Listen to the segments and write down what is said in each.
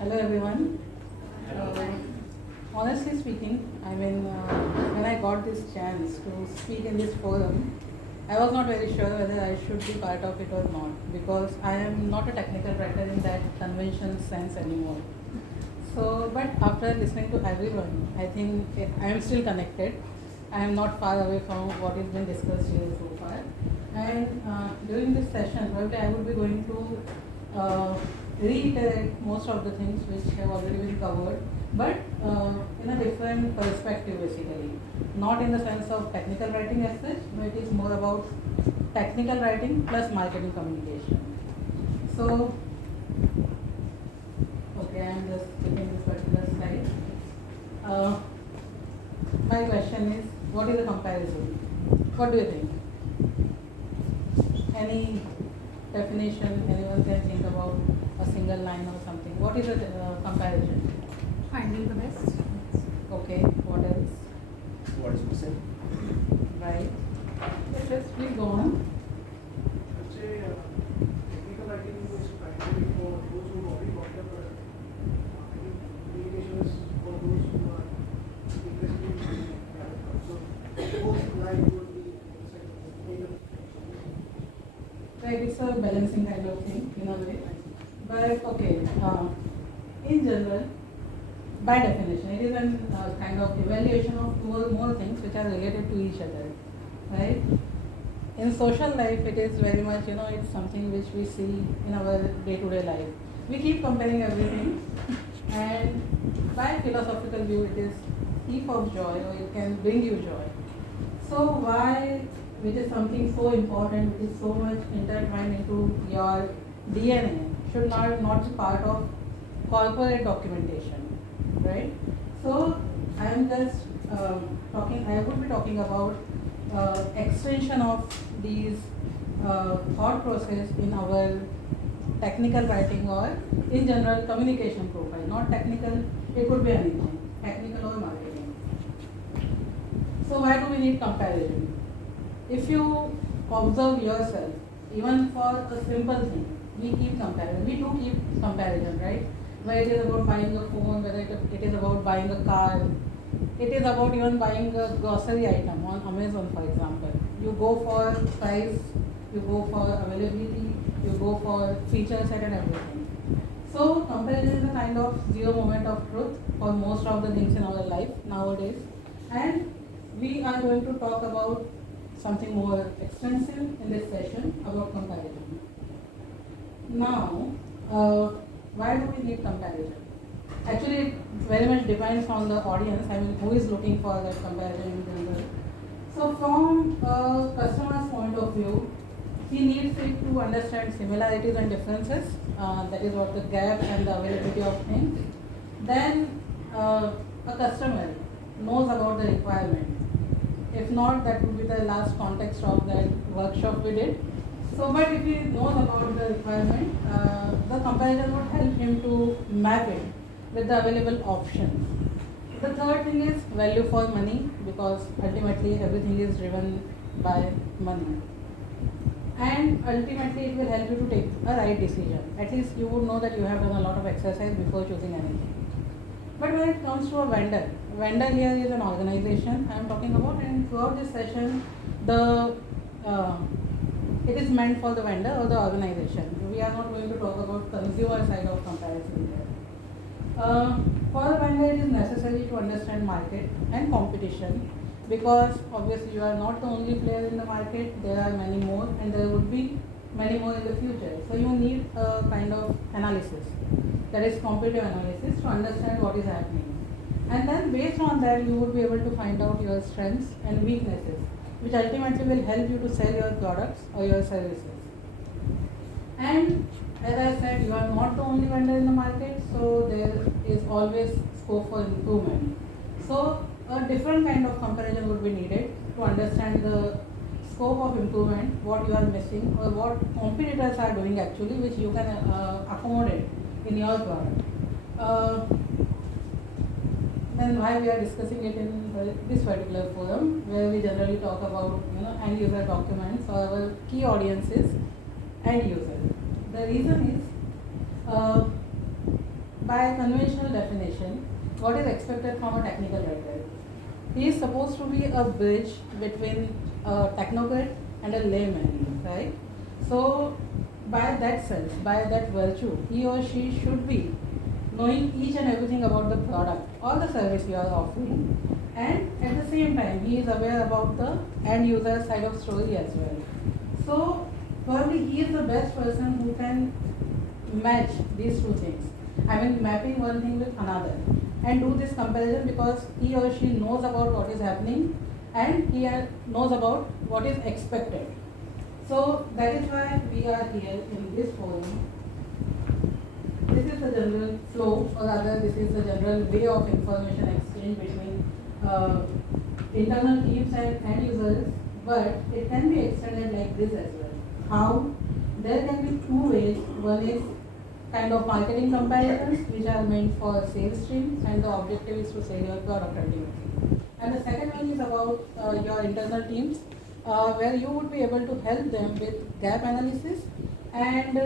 Hello everyone. Honestly speaking, when I got this chance to speak in this forum, I was not very sure whether I should be part of it or not because I am not a technical writer in that conventional sense anymore. So, but after listening to everyone, I think I am still connected. I am not far away from what has been discussed here so far. And during this session, probably I would be going to reiterate most of the things which have already been covered, but in a different perspective basically. Not in the sense of technical writing as such, but it is more about technical writing plus marketing communication. So, okay, I am just taking this particular slide. My question is, what is a comparison? What do you think? Any definition anyone can think about a single line or something? What is a comparison? Finding the best. Okay, what else? What is missing? Right. Yes, please go on. I'd say technical writing is primarily for those who already got the product. I think communication is for those who are interested in product. So both line would be Right, it's a balancing kind of thing in a way. But okay, in general, by definition, it is a kind of evaluation of two or more things which are related to each other, right? In social life, it is very much, it's something which we see in our day-to-day life. We keep comparing everything, and by philosophical view, it is heap of joy, or it can bring you joy. So why, which is something so important, which is so much intertwined into your DNA, should not be part of corporate documentation, right? So I am just I would be talking about extension of these thought process in our technical writing or in general communication profile. Not technical, it could be anything, technical or marketing. So why do we need comparison? If you observe yourself, even for a simple thing, we keep comparison. We do keep comparison, right? Whether it is about buying a phone, whether it is about buying a car, it is about even buying a grocery item on Amazon, for example. You go for price, you go for availability, you go for feature set and everything. So comparison is a kind of zero moment of truth for most of the things in our life nowadays. And we are going to talk about something more extensive in this session about comparison. Now, why do we need comparison? Actually, it very much depends on the audience, who is looking for that comparison in general. So from a customer's point of view, he needs it to understand similarities and differences, that is what the gap and the availability of things. Then a customer knows about the requirement. If not, that would be the last context of that workshop we did. So, but if he knows about the requirement, the comparison would help him to map it with the available options. The third thing is value for money, because ultimately everything is driven by money. And ultimately it will help you to take a right decision. At least you would know that you have done a lot of exercise before choosing anything. But when it comes to a vendor here is an organization I am talking about, and throughout this session, it is meant for the vendor or the organization. We are not going to talk about consumer side of comparison here. For the vendor, it is necessary to understand market and competition, because obviously you are not the only player in the market. There are many more, and there would be many more in the future. So you need a kind of analysis, that is competitive analysis, to understand what is happening. And then based on that, you would be able to find out your strengths and weaknesses, which ultimately will help you to sell your products or your services. And as I said, you are not the only vendor in the market, so there is always scope for improvement. So a different kind of comparison would be needed to understand the scope of improvement, what you are missing, or what competitors are doing actually, which you can accommodate in your product. Then why we are discussing it in this particular forum, where we generally talk about end user documents, or our key audiences end users. The reason is by conventional definition, what is expected from a technical writer? He is supposed to be a bridge between a technocrat and a layman, right? So, by that sense, by that virtue, he or she should be knowing each and everything about the product or the service you are offering, and at the same time, he is aware about the end user side of story as well. So, probably he is the best person who can match these two things. I mean, mapping one thing with another and do this comparison because he or she knows about what is happening and he knows about what is expected. So that is why we are here in this forum. This is the general flow, or rather, this is the general way of information exchange between internal teams and end users, but it can be extended like this as well. How? There can be two ways. One is kind of marketing comparisons, which are meant for sales streams, and the objective is to sell your product ultimately. And the second one is about your internal teams, where you would be able to help them with gap analysis. And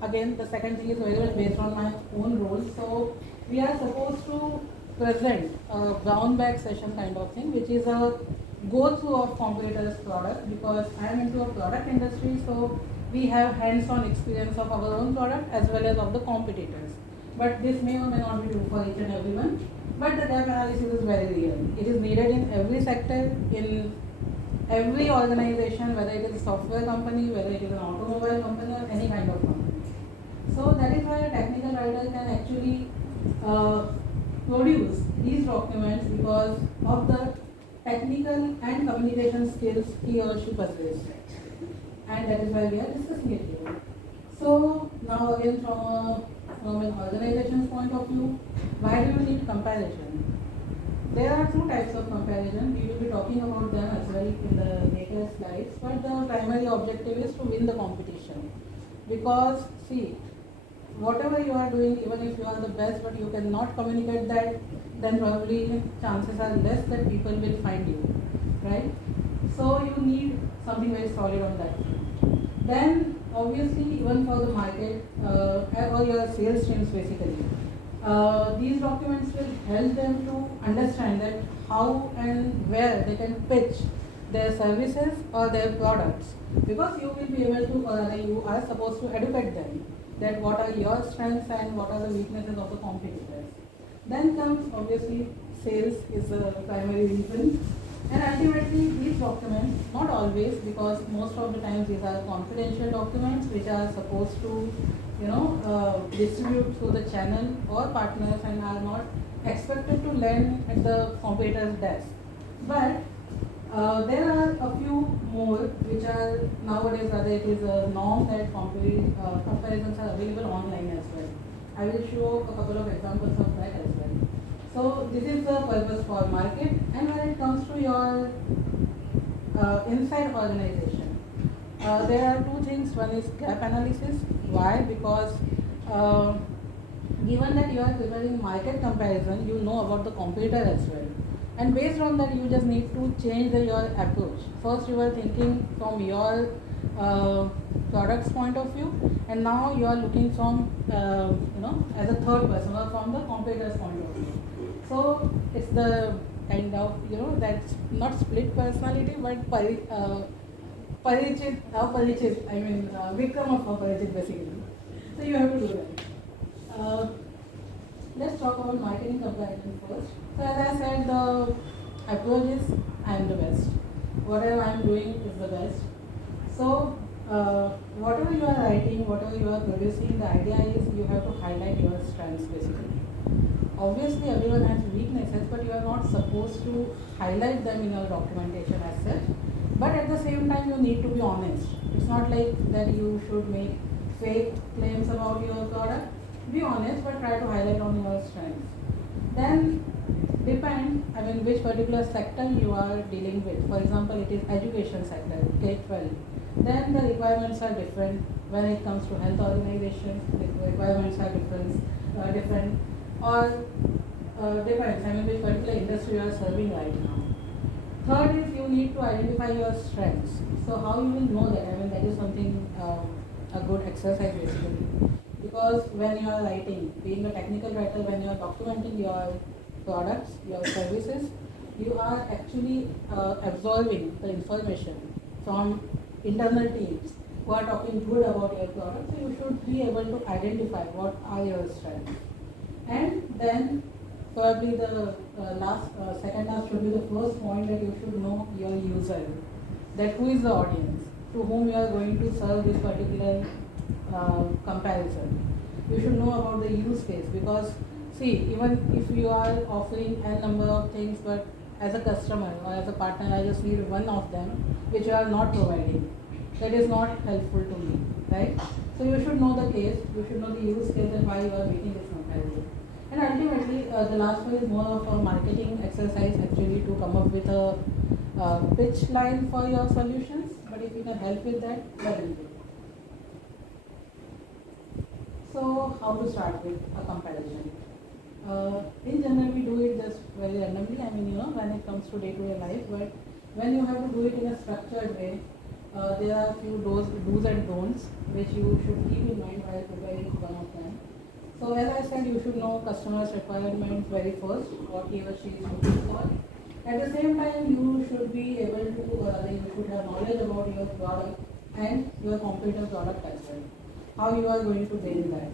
again, the second thing is very well based on my own role. So we are supposed to present a brown bag session kind of thing, which is a go-through of competitors' product, because I am into a product industry, so we have hands-on experience of our own product as well as of the competitors. But this may or may not be true for each and everyone. But the gap analysis is very real. It is needed in every sector, in every organization, whether it is a software company, whether it is an automobile company, or any kind of company. So that is why a technical writer can actually produce these documents because of the technical and communication skills he or she possesses. And that is why we are discussing it here. So now again from an organization's point of view, why do you need comparison? There are two types of comparison. We will be talking about them as well in the later slides, but the primary objective is to win the competition. Because see, whatever you are doing, even if you are the best, but you cannot communicate that, then probably chances are less that people will find you, right? So you need something very solid on that. Then obviously even for the market or your sales teams basically, these documents will help them to understand that how and where they can pitch their services or their products, because you will be able to, or you are supposed to educate them that what are your strengths and what are the weaknesses of the competitors. Then comes obviously sales is the primary reason. And ultimately these documents, not always, because most of the times these are confidential documents which are supposed to, distribute through the channel or partners and are not expected to land at the competitor's desk. But there are a few more which are nowadays, whether it is a norm that comparisons are available online as well. I will show a couple of examples of that as well. So this is the purpose for market. And when it comes to your inside organization, there are two things. One is gap analysis. Why? Because given that you are preparing market comparison, you know about the competitor as well. And based on that, you just need to change your approach. First, you were thinking from your product's point of view, and now you are looking from, as a third person or from the competitor's point of view. So it's the kind of, that's not split personality, but Parichit, Vikram of Parichit basically. So you have to do that. Let's talk about marketing comparison first. So as I said, the approach is I am the best. Whatever I am doing is the best. So whatever you are writing, whatever you are producing, the idea is you have to highlight your strengths basically. Obviously everyone has weaknesses, but you are not supposed to highlight them in your documentation as such. But at the same time, you need to be honest. It's not like that you should make fake claims about your product. Be honest, but try to highlight on your strengths. Then depend, which particular sector you are dealing with. For example, it is education sector, K-12. Then the requirements are different. When it comes to health organization, the requirements are different. Or depends, which particular industry you are serving right now. Third is you need to identify your strengths. So how you will know that? That is something, a good exercise basically. Because when you are writing, being a technical writer, when you are documenting your products, your services, you are actually absorbing the information from internal teams who are talking good about your product. So you should be able to identify what are your strengths. And then probably the second last should be the first point, that you should know your user, that who is the audience to whom you are going to serve this particular comparison. You should know about the use case, because see, even if you are offering a number of things, but as a customer or as a partner I just need one of them which you are not providing, that is not helpful to me, right? So you should know the case, you should know the use case and why you are making this comparison. And ultimately, the last one is more of a marketing exercise actually, to come up with a pitch line for your solutions. But if you can help with that, well and good. So, how to start with a comparison? In general, we do it just very randomly. I mean, when it comes to day-to-day life. But when you have to do it in a structured way, there are a few do's and don'ts which you should keep in mind while preparing one of them. So as I said, you should know customers' requirements very first, what he or she is looking for. At the same time, you should be able to, you should have knowledge about your product and your competitor product as well. How you are going to gain that.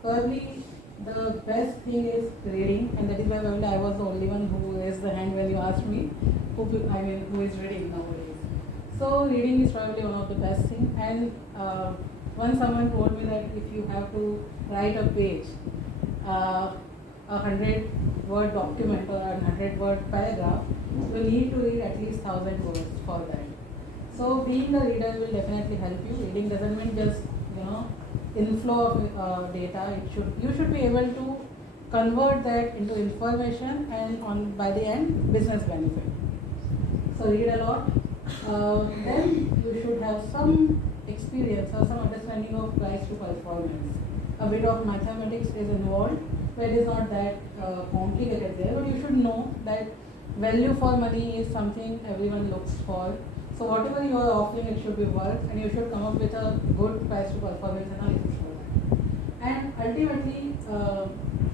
Probably the best thing is reading, and that is why probably I was the only one who raised the hand when you asked me who is reading nowadays. So reading is probably one of the best things. And once someone told me that if you have to write a page, a 100-word document or a 100-word paragraph, you need to read at least 1,000 words for that. So being a reader will definitely help you. Reading doesn't mean just inflow of data. You should be able to convert that into information and by the end business benefit. So read a lot. Then you should have some experience or some understanding of price to performance. A bit of mathematics is involved, but it is not that complicated there. But you should know that value for money is something everyone looks for. So whatever you are offering, it should be worth, and you should come up with a good price to performance analysis for that. And ultimately,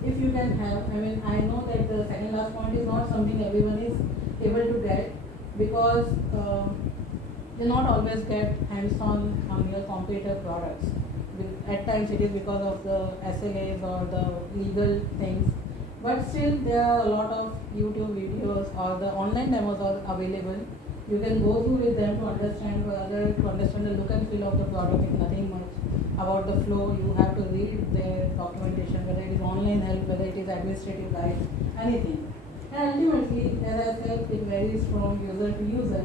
if you can have, I know that the second last point is not something everyone is able to get, because they not always get hands-on on your competitor products. At times it is because of the SLAs or the legal things, but still there are a lot of YouTube videos or the online demos are available. You can go through with them to understand the look and feel of the product. If nothing much about the flow, you have to read their documentation, whether it is online help, whether it is administrative guide, anything. And ultimately, as I said, it varies from user to user.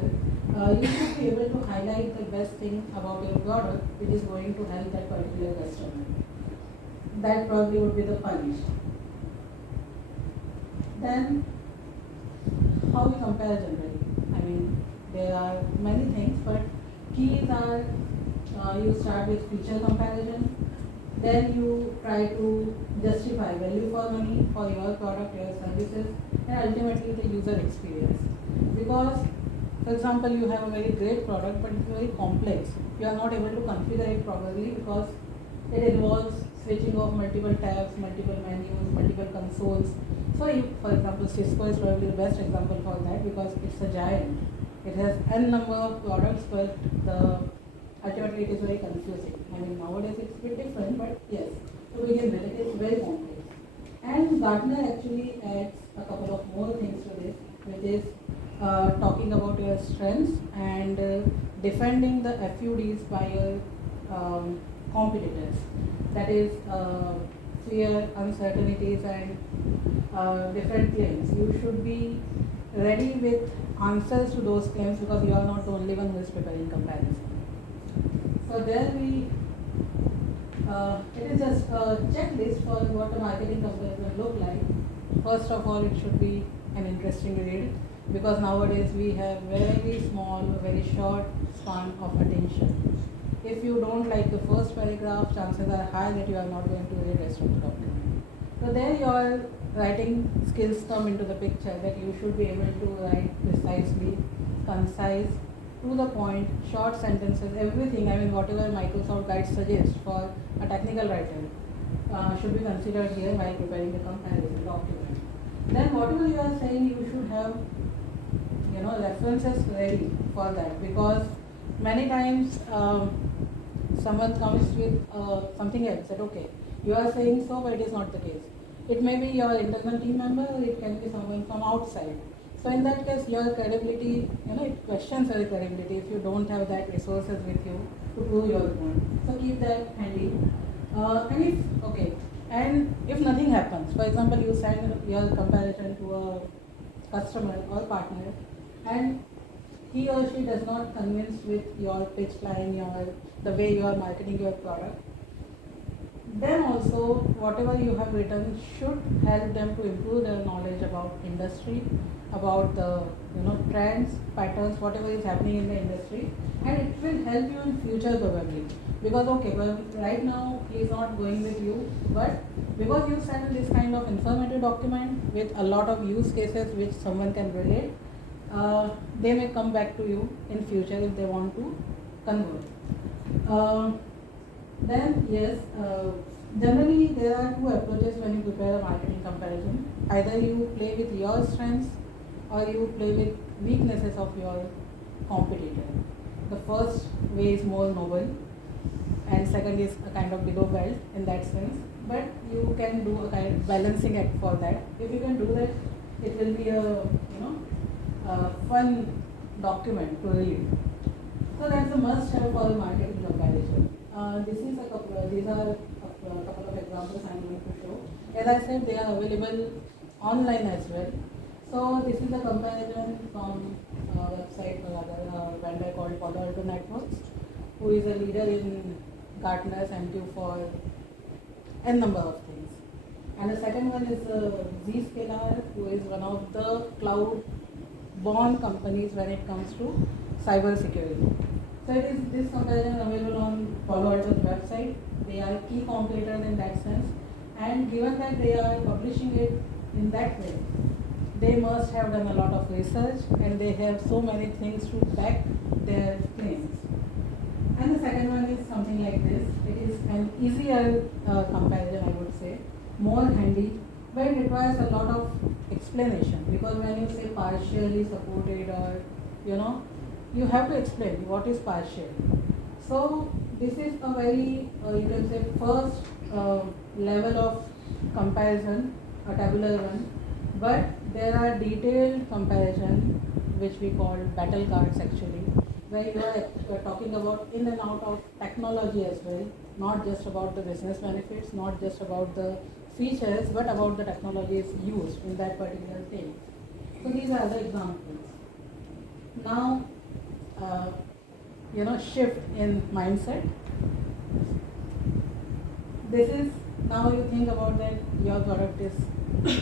You should be able to highlight the best thing about your product which is going to help that particular customer. That probably would be the punch. Then, how we compare generally? There are many things, but keys are you start with feature comparison, then you try to justify value for money for your product, your services, and ultimately the user experience. Because, for example, you have a very great product, but it's very complex. You are not able to configure it properly because it involves switching off multiple tabs, multiple menus, multiple consoles. So, for example, Cisco is probably the best example for that, because it's a giant. It has n number of products, but ultimately it is very confusing. Nowadays it's a bit different, but yes, to begin with, it is very complex. And Gartner actually adds a couple of more things to this, which is talking about your strengths and defending the FUDs by your competitors. That is fear, uncertainties, and different claims. You should be ready with answers to those claims, because you are not the only one who is preparing comparison. So there it is just a checklist for what a marketing comparison look like. First of all, it should be an interesting read, because nowadays we have very small, very short span of attention. If you don't like the first paragraph, chances are high that you are not going to read the rest of the document. So there your writing skills come into the picture, that you should be able to write precisely, concise, to the point, short sentences, everything, I mean whatever Microsoft Guide suggests for a technical writer should be considered here while preparing the comparison document. Then whatever you are saying, you should have references ready for that, because many times someone comes with something else that okay, you are saying so, but it is not the case. It may be your internal team member, or it can be someone from outside. So in that case, your credibility, it questions your credibility if you don't have that resources with you to prove your point. So keep that handy. And if nothing happens, for example, you send your comparison to a customer or partner, and he or she does not convince with your pitch line, the way you are marketing your product, then also whatever you have written should help them to improve their knowledge about industry, about the trends, patterns, whatever is happening in the industry, and it will help you in future probably. Because okay, well right now he is not going with you, but because you send this kind of informative document with a lot of use cases which someone can relate, they may come back to you in future if they want to convert. Then yes, generally there are two approaches when you prepare a marketing comparison. Either you play with your strengths or you play with weaknesses of your competitor. The first way is more noble, and second is a kind of below belt in that sense. But you can do a kind of balancing act for that. If you can do that, it will be a fun document to read. So that's a must-have for marketing comparison. These are a couple of examples I'm going to show. As I said, they are available online as well. So this is a comparison from a website or a vendor called Palo Alto Networks, who is a leader in Gartner's MQ for n number of things. And the second one is Zscaler, who is one of the cloud-born companies when it comes to cyber security. So it is this comparison available on Palo Alto's website. They are key competitors in that sense, and given that they are publishing it in that way, they must have done a lot of research and they have so many things to back their claims. And the second one is something like this. It is an easier comparison, I would say, more handy, but it requires a lot of explanation, because when you say partially supported or you have to explain what is partial. So this is a very, you can say, first level of comparison, a tabular one, but there are detailed comparison which we call battle cards actually, where you are talking about in and out of technology as well, not just about the business benefits, not just about the features, but about the technologies used in that particular thing. So these are the examples. Now, shift in mindset. This is, now you think about that your product is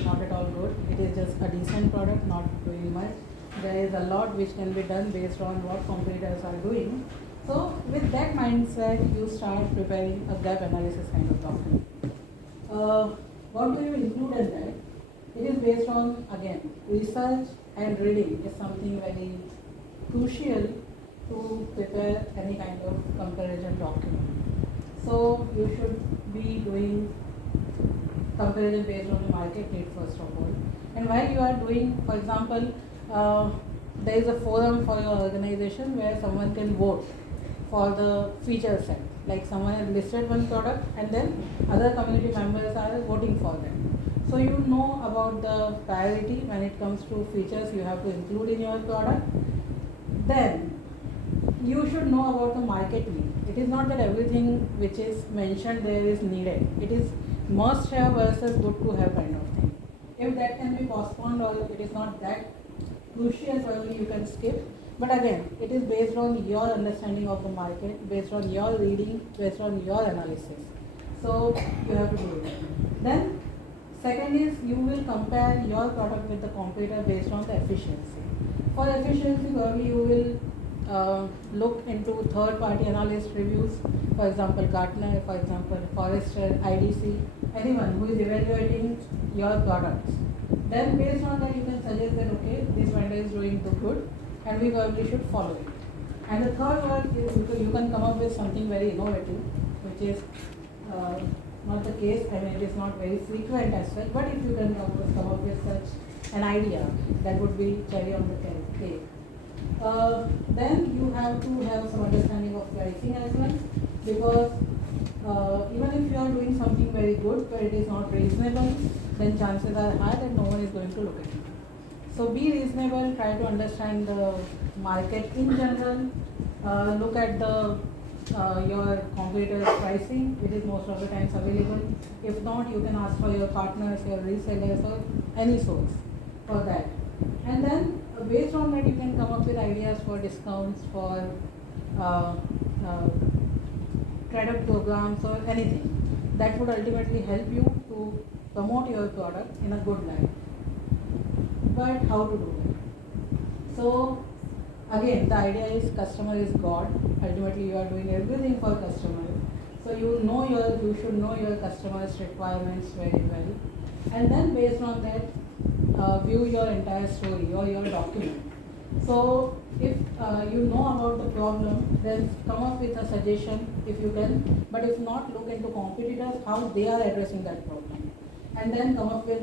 not at all good. It is just a decent product, not doing much. There is a lot which can be done based on what competitors are doing. So with that mindset, you start preparing a gap analysis kind of document. What do you include in that? It is based on, again, research and reading is something very crucial to prepare any kind of comparison document. So you should be doing comparison based on the market need first of all. And while you are doing, for example, there is a forum for your organization where someone can vote for the feature set. Like someone has listed one product and then other community members are voting for them. So you know about the priority when it comes to features you have to include in your product. Then you should know about the market need. It is not that everything which is mentioned there is needed. It is must have versus good to have kind of thing. If that can be postponed or it is not that crucial, probably you can skip. But again, it is based on your understanding of the market, based on your reading, based on your analysis. So you have to do it. Then second is you will compare your product with the competitor based on the efficiency. For efficiency, probably you will look into third-party analyst reviews, for example Gartner, for example Forrester, IDC, anyone who is evaluating your products. Then based on that you can suggest that okay, this vendor is doing the good and we probably should follow it. And the third one is you can come up with something very innovative, which is not the case. I mean, it is not very frequent as such, but if you can come up with such an idea, that would be cherry on the cake. Then you have to have some understanding of pricing as well, because even if you are doing something very good but it is not reasonable, then chances are high that no one is going to look at it. So be reasonable, try to understand the market in general, look at the your competitors' pricing, it is most of the times available. If not, you can ask for your partners, your resellers, or any source for that. And then based on that, you can come up with ideas for discounts, for trade-up programs, or anything that would ultimately help you to promote your product in a good light. But how to do it? So again, the idea is customer is God. Ultimately, you are doing everything for customer. So you should know your customer's requirements very well, and then based on that, view your entire story or your document. So if you know about the problem, then come up with a suggestion if you can. But if not, look into competitors, how they are addressing that problem, and then come up with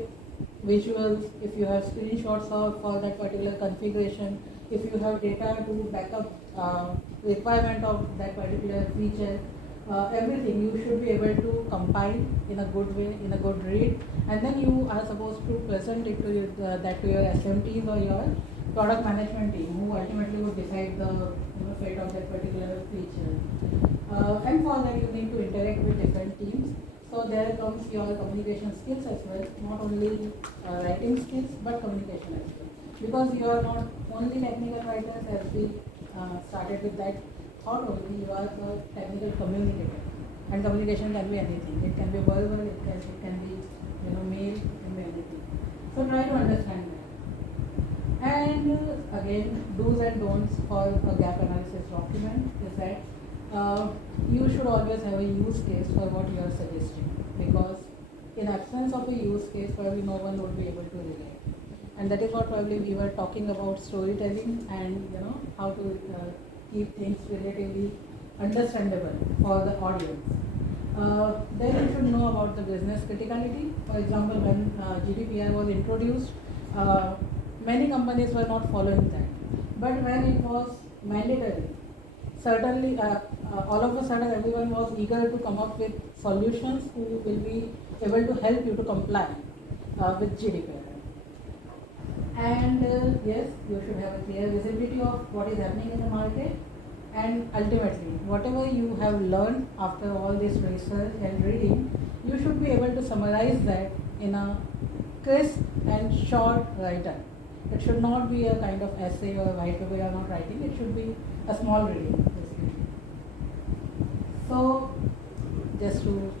visuals. If you have screenshots for that particular configuration, if you have data to back up requirement of that particular feature, everything you should be able to compile in a good way, in a good read, and then you are supposed to present it to your SMTs or your product management team, who ultimately would decide the fate of that particular feature. And for that, you need to interact with different teams. So there comes your communication skills as well, not only writing skills but communication as well. Because you are not only technical writers, as we started with that thought only, you are a technical communicator. And communication can be anything. It can be verbal, it can be mail, it can be anything. So try to understand that. And again, do's and don'ts for a gap analysis document is that you should always have a use case for what you are suggesting, because in absence of a use case, probably no one would be able to relate. And that is what probably we were talking about, storytelling, and how to keep things relatively understandable for the audience. Then you should know about the business criticality. For example, when GDPR was introduced, many companies were not following that. But when it was mandatory, certainly all of a sudden everyone was eager to come up with solutions who will be able to help you to comply with GDPR. And yes, you should have a clear visibility of what is happening in the market, and ultimately whatever you have learned after all this research and reading, you should be able to summarize that in a crisp and short write-up. It should not be a kind of essay or white paper you are not writing, it should be a small reading basically. So just to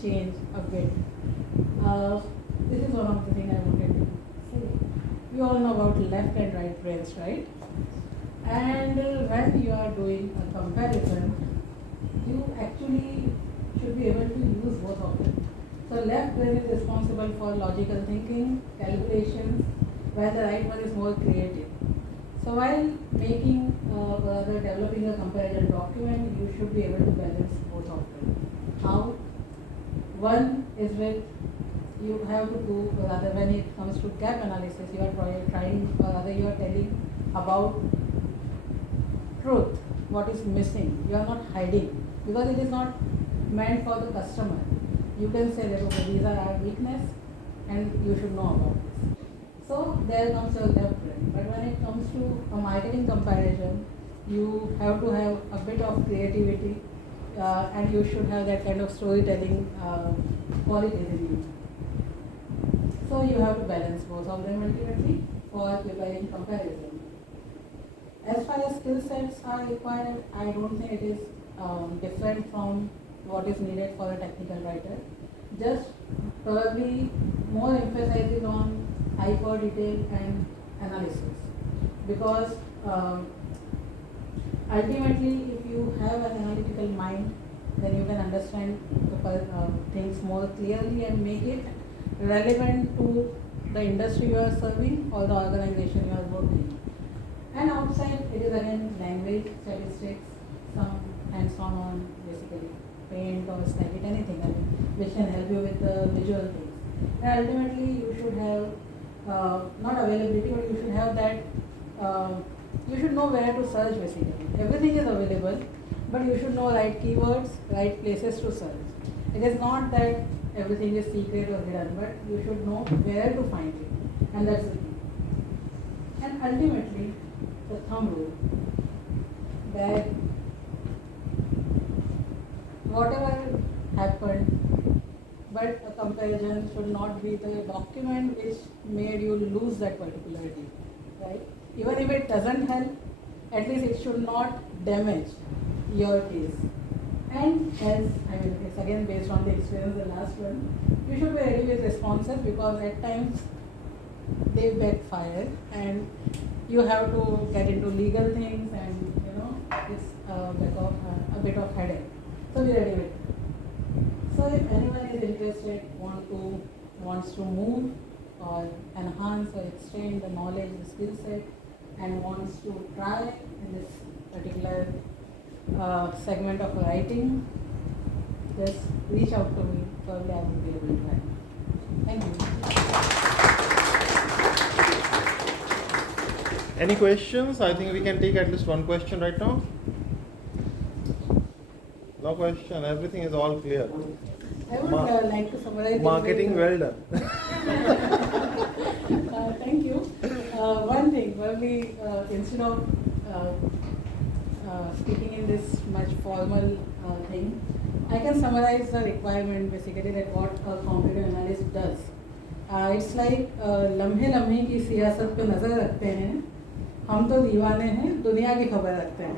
change a bit, this is one of the things I wanted to say. You all know about left and right brains, right? And when you are doing a comparison, you actually should be able to use both of them. So left brain is responsible for logical thinking, calculations, while the right one is more creative. So while developing a comparison document, you should be able to balance both of them. How? One is with, you have to do, rather when it comes to gap analysis, you are you are telling about truth, what is missing. You are not hiding, because it is not meant for the customer. You can say that, okay, these are our weakness and you should know about this. So there comes your left brain. But when it comes to a marketing comparison, you have to have a bit of creativity and you should have that kind of storytelling qualities in you. So you have to balance both of them ultimately for preparing comparison. As far as skill sets are required, I don't think it is different from what is needed for a technical writer. Just probably more emphasizes on hyper detail and analysis, because ultimately if you have an analytical mind, then you can understand the things more clearly and make it relevant to the industry you are serving or the organization you are working. And outside, it is again language, statistics, some hands-on on basically paint or Snagit, anything, I mean, which can help you with the visual things. And ultimately, you should have not availability, but you should have that. You should know where to search basically. Everything is available, but you should know right keywords, right places to search. It is not that everything is secret or hidden, but you should know where to find it, and that's the key. And ultimately, the thumb rule that whatever happened, but a comparison should not be the document which made you lose that particularity, right? Even if it doesn't help, at least it should not damage your case. And as I mean, it's again based on the experience, the last one, you should be ready with responses because at times they backfire and you have to get into legal things and it's a bit of headache. So be ready with it. So if anyone is interested, wants to move or enhance or extend the knowledge, the skill set, and wants to try in this particular segment of writing, just reach out to me. Probably I will be able to help. Thank you. Any questions? I think we can take at least one question right now. No question. Everything is all clear. I would like to summarize. Marketing well done. Thank you. One thing, probably instead of speaking in this much formal thing, I can summarize the requirement basically that what a competitive analyst does. It's like लम्हे लम्हे की सियासत पे नजर रखते हैं, हम तो दीवाने हैं, दुनिया की खबर रखते हैं.